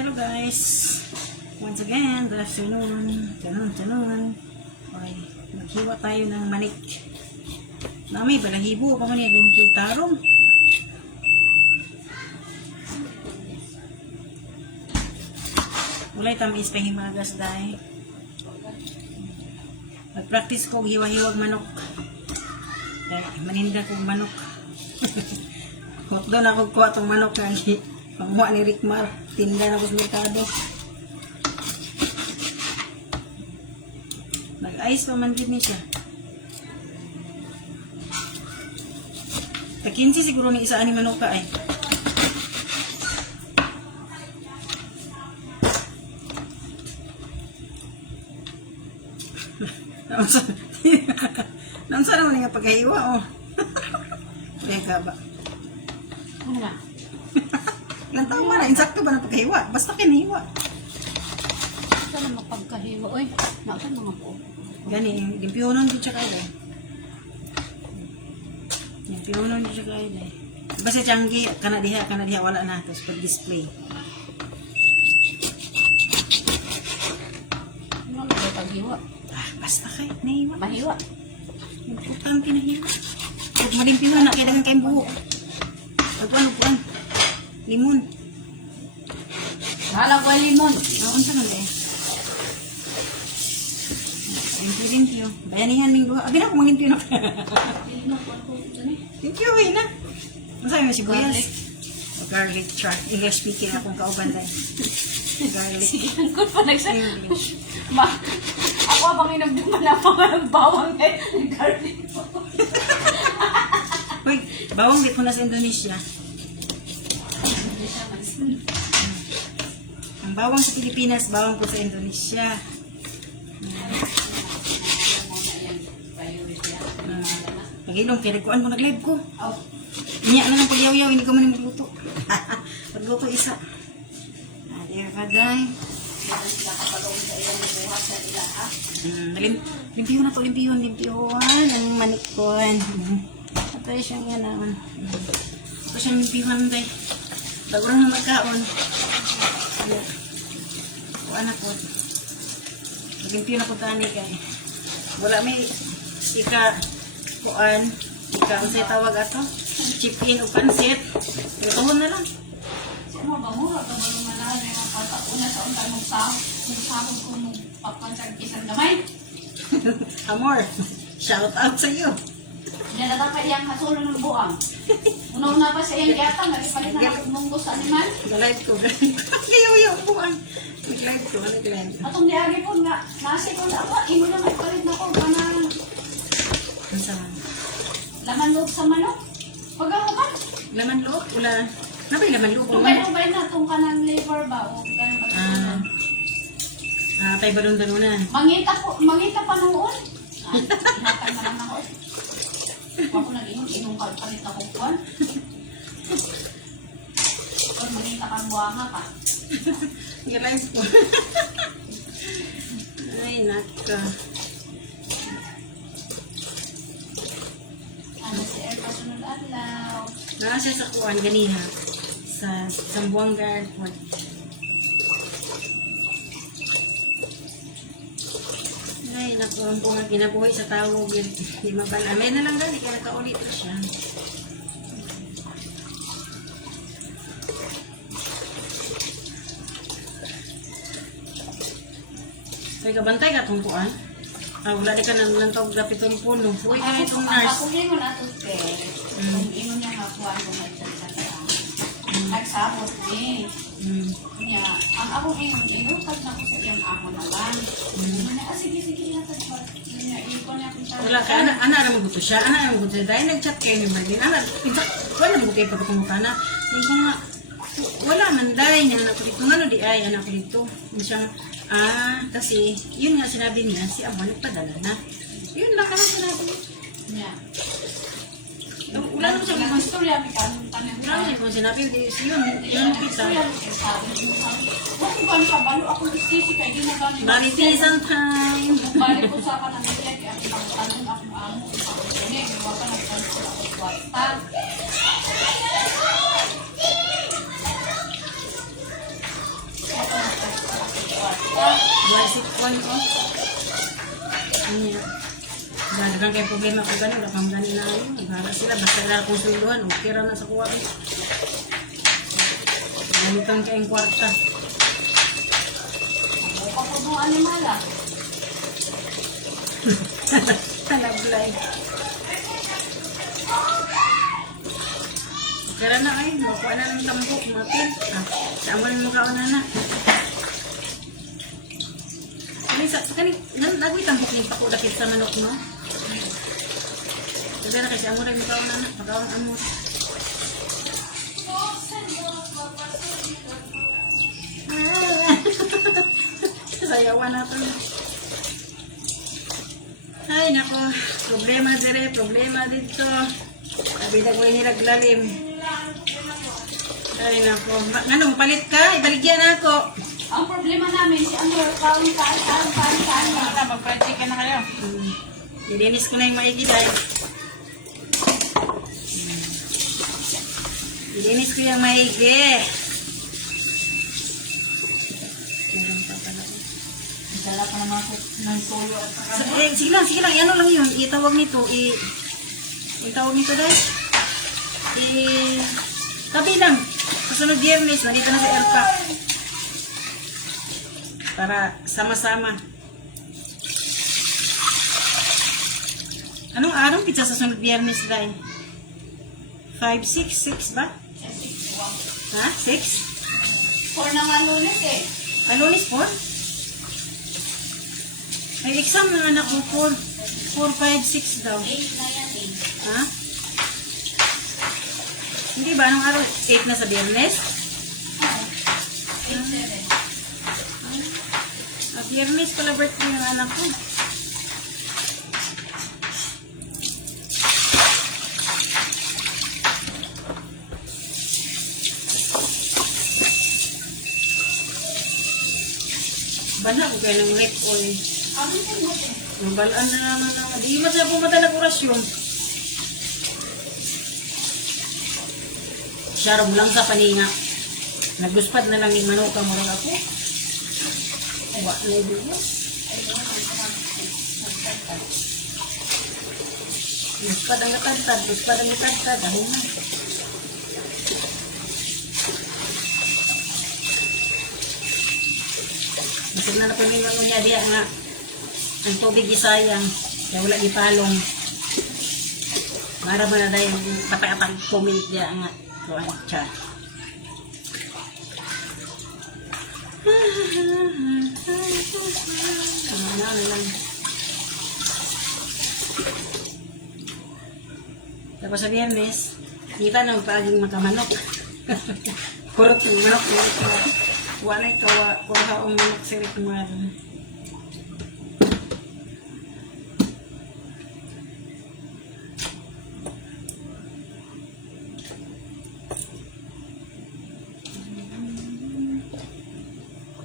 Hello guys. Once again, good afternoon. Tanon. Okay, maghiwa tayo ng manik. Nami, balahibo pa man yung tarong. Walay tamis pa himagas dahil. Mag-practice ko hiwa-hiwag manok. Maninda kong manok. Doon ako kuha itong manok na panguha ni Rickmar. Tinda na ko sa merkado. Nag-ice pa man din siya. Takinsi siguro ni isa ani manok ka ay. Nangsa naman nga pagkahiwa oh. Kaya ka ba? Ano nga? Ilang taon ba na? Insakto ba na pagkahiwa? Basta kinihiwa. Saan na mapagkahiwa? Uy, nakasaan mga po? Gani, limpiyonon din siya kayo. Limpiyonon din siya kayo. Basta tiyanggi, kanadiha, wala na. Tapos pag-display. Ano na paghiwa? Basta kayo, nahiwa. Mahiwa? Importante na hiwa. Huwag malimpiyon na, kailangan kayong buho. Huwag limon. Hala ko ay limon. Unsa man eh. Limpyo. Bayanihan ning duha. Abi na ko manglimpyo na. Limpyo ay na. Unsa may sibuyas? Garlic chart. English speaking akong kauban dai. Garlic. Sige, good pa nagsabi. Ako abang inabdiman na pangalang bawang eh. Garlic po. Hoy, bawang di ko na sa Indonesia. Ang bawang sa Pilipinas, bawang ko sa Indonesia. Pag-ilong, kinagkuhan ko, nag-live ko. Inya na ng pag-yaw-yaw, hindi ko man magluto. Pagluto isa. There ka, day. Limpiyon na to, limpiyon. Ang manikon. Ito siyang yan naman. Ito siyang limpiyon, day. Bago lang na magkaon. Kuhaan ako. Limpiyon ako tani kay. Wala may kuhaan. Ang say tawag ato. Chip-in o pansit. Tuhon na lang. Sino ba mo? Ito ba naman na yung pagkakuna sa untay mong sahod ko mong papansag isang gamay? Amor, shout out sa iyo. Dinadaka iyang hasulong ng buang. Una-una pa sa iyang gata, nalipalit na munggo sa animal. Nag-live ko. Yaw-yaw buwan. Nag-live ko. Atong niyari po nga, nasi ko na ako, imo na may palit na ko, ganang Ang saan? laman loob sa manok. Pag-ahukan. Laman loob? Wala. Nabay laman loob. Tubay-tubay na, itong kanang liver ba? O ganang pagkakunan. Tayo ba doon danunan? Mangita pa noon. Hinatay na lang ako. Ako nag-inom ka, palit na kukuan. Kung mangita kang buwanga ka. Nag-live ko. Ay, naka. Ano si Air Pasunod Adlaw. Nasa sa kuwan ganina. Sa Zamboanga Airport. Ay, naku, ang bunga kinabuhay sa tao. Di mabalamay na lang gani. Kaya nakaulit na siya. Ay, kabantay ka itong kuwan. Wala di ka nang tawag na pitong puno. Uy, ka itong nurse. Ako rin mo na ito, te. Kung ino niya makuha ko na ito sa nagsabot eh. Kanya, ang ako ngayon, inutag na ko sa iyang amo naman. Sige, inatag ba? Iko niya kung saan. Wala ka, ana na maguto siya. Ana na maguto siya. Dahil nag-chat kayo ni Marlene. Ana, wala na maguto kayo pagkakumukha na. Hindi ko nga, wala man dahil. Anak ko dito. Ano di ay, anak ko dito. Hindi siya, kasi, yun nga sinabi niya, si Amo nagpadala na. Yun lang ka lang sinabi niya. Wala naman siya mga istorya, may kanong tanong. wala naman siya mga sinabi. Yun kita. Huwag ko gano'n kabalo akong isisi kaya di na gano'n. Maritisan time. Balik ko sa kanang nila kaya ang tanong akong amo. Hindi, huwag ka nagtanong ako kwarta. Basic one ko. Ano yan? Gano'n kayo problema ko gano'n. Wala kang gano'n na yun. Bahala sila. Basta wala akong sulduhan. Okay ra na sa kuwa ko. Galitan kayong kwarta. Papunuan ni Mala. Talablay. Okay ra na kayo. Makuha na ng tambok. Mapil. Sama rin mo kauna na. Nagwit ang bukling pakudakit sa manok mo. Sabi na kasi amo rin mo kauna na. Pagkaon amo. Sayawan natin. Ay nako. Problema dire. Problema dito. Sabi na ko nilaglalim. Ay nako. Anong palit ka? Ibaligyan ako. Ang problema namin, si Amor, kaon. Wala, mag-fried chicken na kayo. Ilinis ko na yung maigi dahil. Ilinis ko yung maigi. Meron pa pala. Dala pa naman ako ng solo at saka. Sige lang. Ano lang yun? Itawag nito. Itawag nito dahil. Tabi lang. Kasunod Biyernes, nandito na sa airpack. Para sama-sama. Anong araw pizza sa sunod Biyernes dahil? 5, 6 ba? Ha? 6? 4 na nga Lunes eh. Ay, Lunes 4? May exam ng anak ko 4, 5, 6 daw. 8 na yan eh. Ha? Hindi ba? Anong araw? 8 na sa Biyernes? Oo. 8, 7. Biyernes pala birthday ng anak ko. Bana ko kayo ng lip oil. Ano yung mo eh? Mabalaan na naman ako. Di mo siya pumadalag orasyon. Syarom lang sa paninga. Naguspad na lang yung manuka mo rin ako. Wa na yung dugo. Guspad ang natagtad. Dahil na. Masig na po yung ano niya diya nga. Ang tubig isayang. Kaya wala ipalong. Mara ba na dahil tapay-apang pumilit diya nga. Kuhan siya. Ano lang. Tapos sa Biyernes, kita nang paaging makamanok. Kurot yung manok. Wala ikaw, kurhaong manok sirit mo.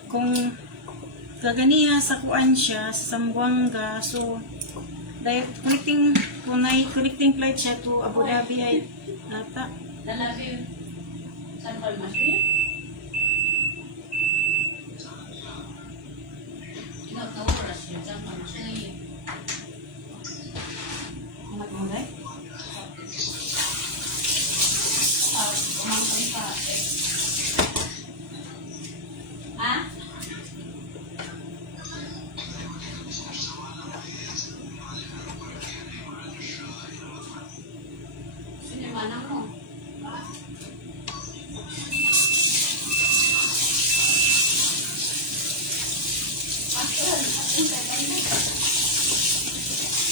Kung kaganiya sa kuan siya, sa Zamboanga, so connecting flight siya to Abu Dhabi ay ata. Dalabi San Palmasri? Oras yun, San Palmasri. Anak mo ba? Umangkay pa eh. Ha? Sinimanang mo.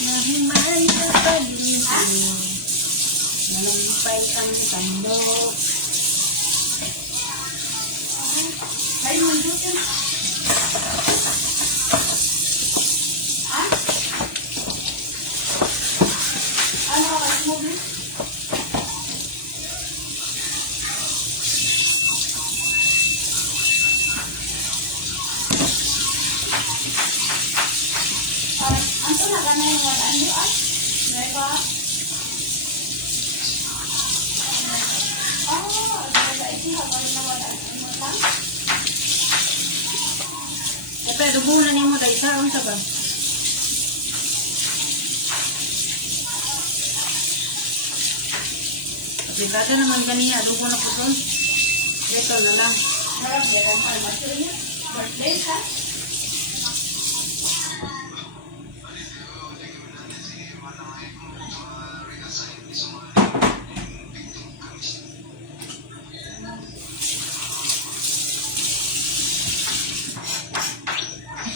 Nahiman sa pag-ibig, nalampay ang tandok. Ay, mandot yun. Ha? Ano ka kasi mo, Blis? Ang talaga na yung wadaan nyo, ah? Diba? Diba ito habang na wadaan mo lang? Ito, adubo na nimo dahil sa unsa ba? Aplikado naman ganiya, adubo na po doon. Ito na lang. Marami yan ang almasyon niya. Birthday ka.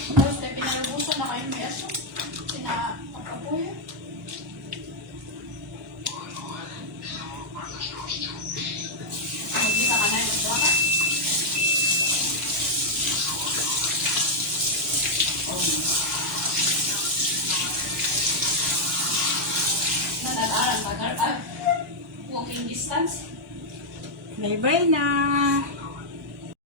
Tapos tayo pinalabusan na kayo may aso. Sinapag-apoy. Magbisa ka na yung baka. Nag-aaral ka, walking distance. Bye-bye na.